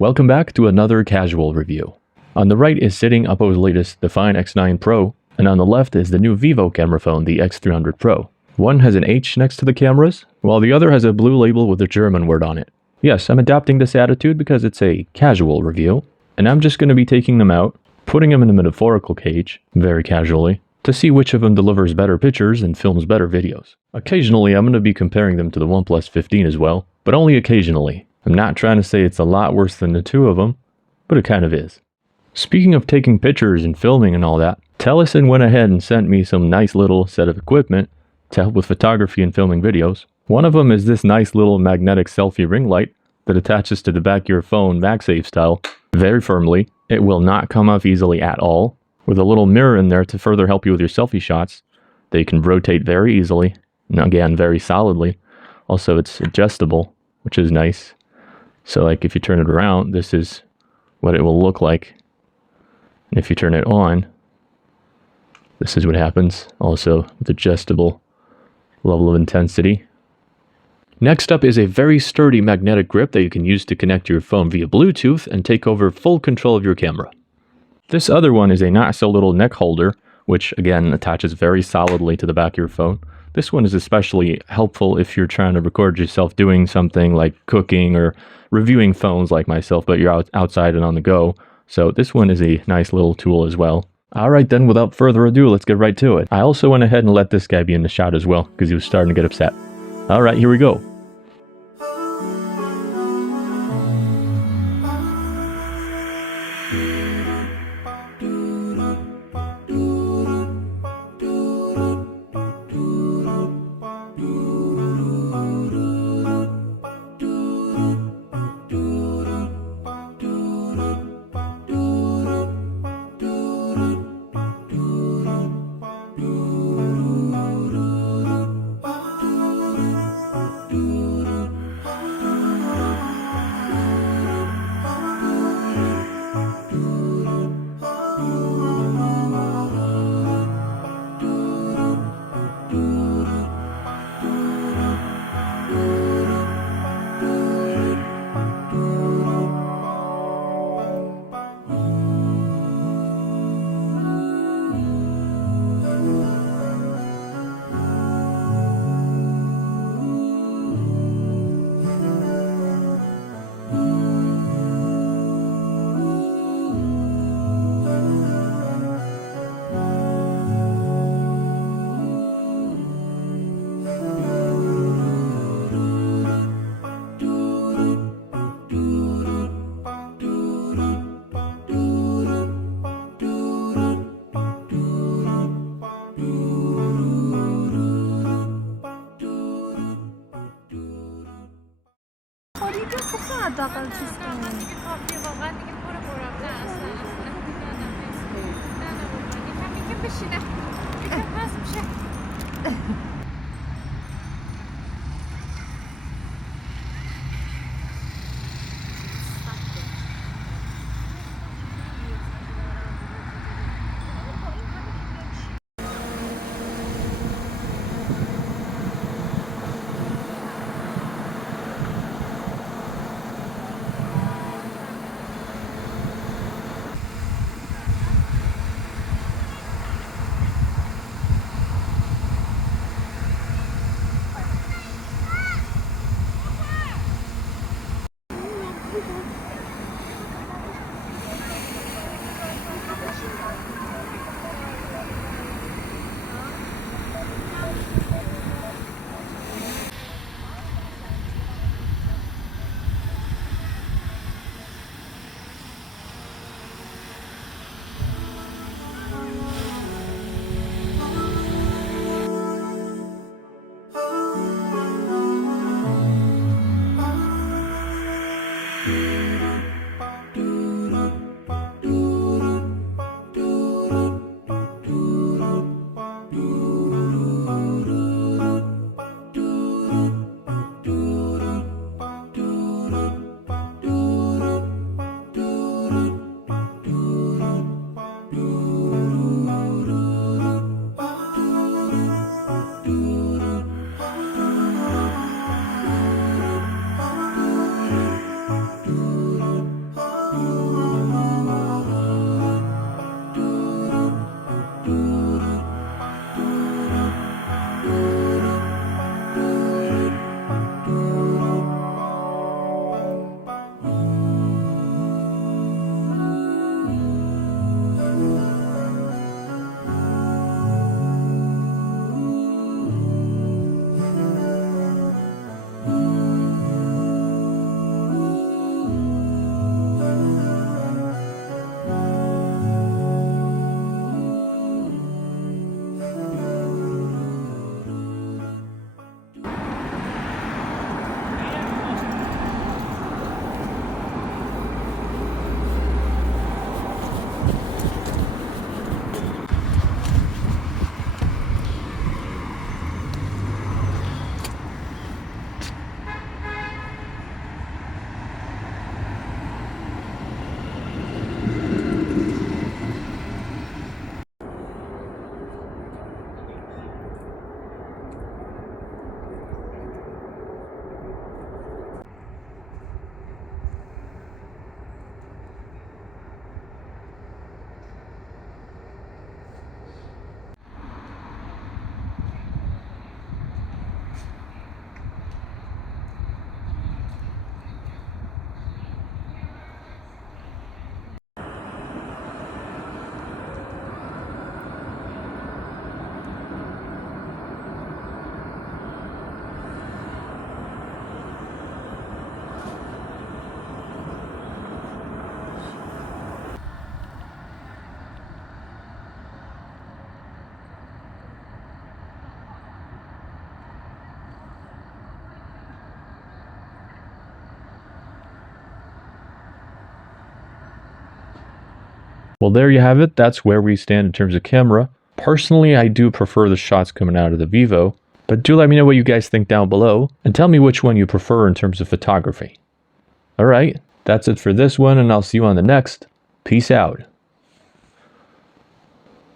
Welcome back to another casual review. On the right is sitting Oppo's latest, the Find X9 Pro, and on the left is the new Vivo camera phone, the X300 Pro. One has an H next to the cameras, while the other has a blue label with a German word on it. Yes, I'm adopting this attitude because it's a casual review, and I'm just going to be taking them out, putting them in a metaphorical cage, very casually, to see which of them delivers better pictures and films better videos. Occasionally, I'm going to be comparing them to the OnePlus 15 as well, but only occasionally. I'm not trying to say it's a lot worse than the two of them, but it kind of is. Speaking of taking pictures and filming and all that, Telesin went ahead and sent me some nice little set of equipment to help with photography and filming videos. One of them is this nice little magnetic selfie ring light that attaches to the back of your phone MagSafe style very firmly. It will not come off easily at all, with a little mirror in there to further help you with your selfie shots. They can rotate very easily, and again, very solidly. Also, it's adjustable, which is nice. So like if you turn it around, this is what it will look like. And if you turn it on, this is what happens. Also with adjustable level of intensity. Next up is a very sturdy magnetic grip that you can use to connect to your phone via Bluetooth and take over full control of your camera. This other one is a not so little neck holder, which again attaches very solidly to the back of your phone. This one is especially helpful if you're trying to record yourself doing something like cooking or reviewing phones like myself, but you're outside and on the go. So this one is a nice little tool as well. Alright then, without further ado, let's get right to it. I also went ahead and let this guy be in the shot as well, because he was starting to get upset. Alright, here we go. داخل چیز کنم دیگه کافیه واقعا دیگه برم نه اصلا نه واقعا یکم بشینم یکم پس میشه Well, there you have it. That's where we stand in terms of camera. Personally, I do prefer the shots coming out of the Vivo, but do let me know what you guys think down below, and tell me which one you prefer in terms of photography. Alright, that's it for this one, and I'll see you on the next. Peace out.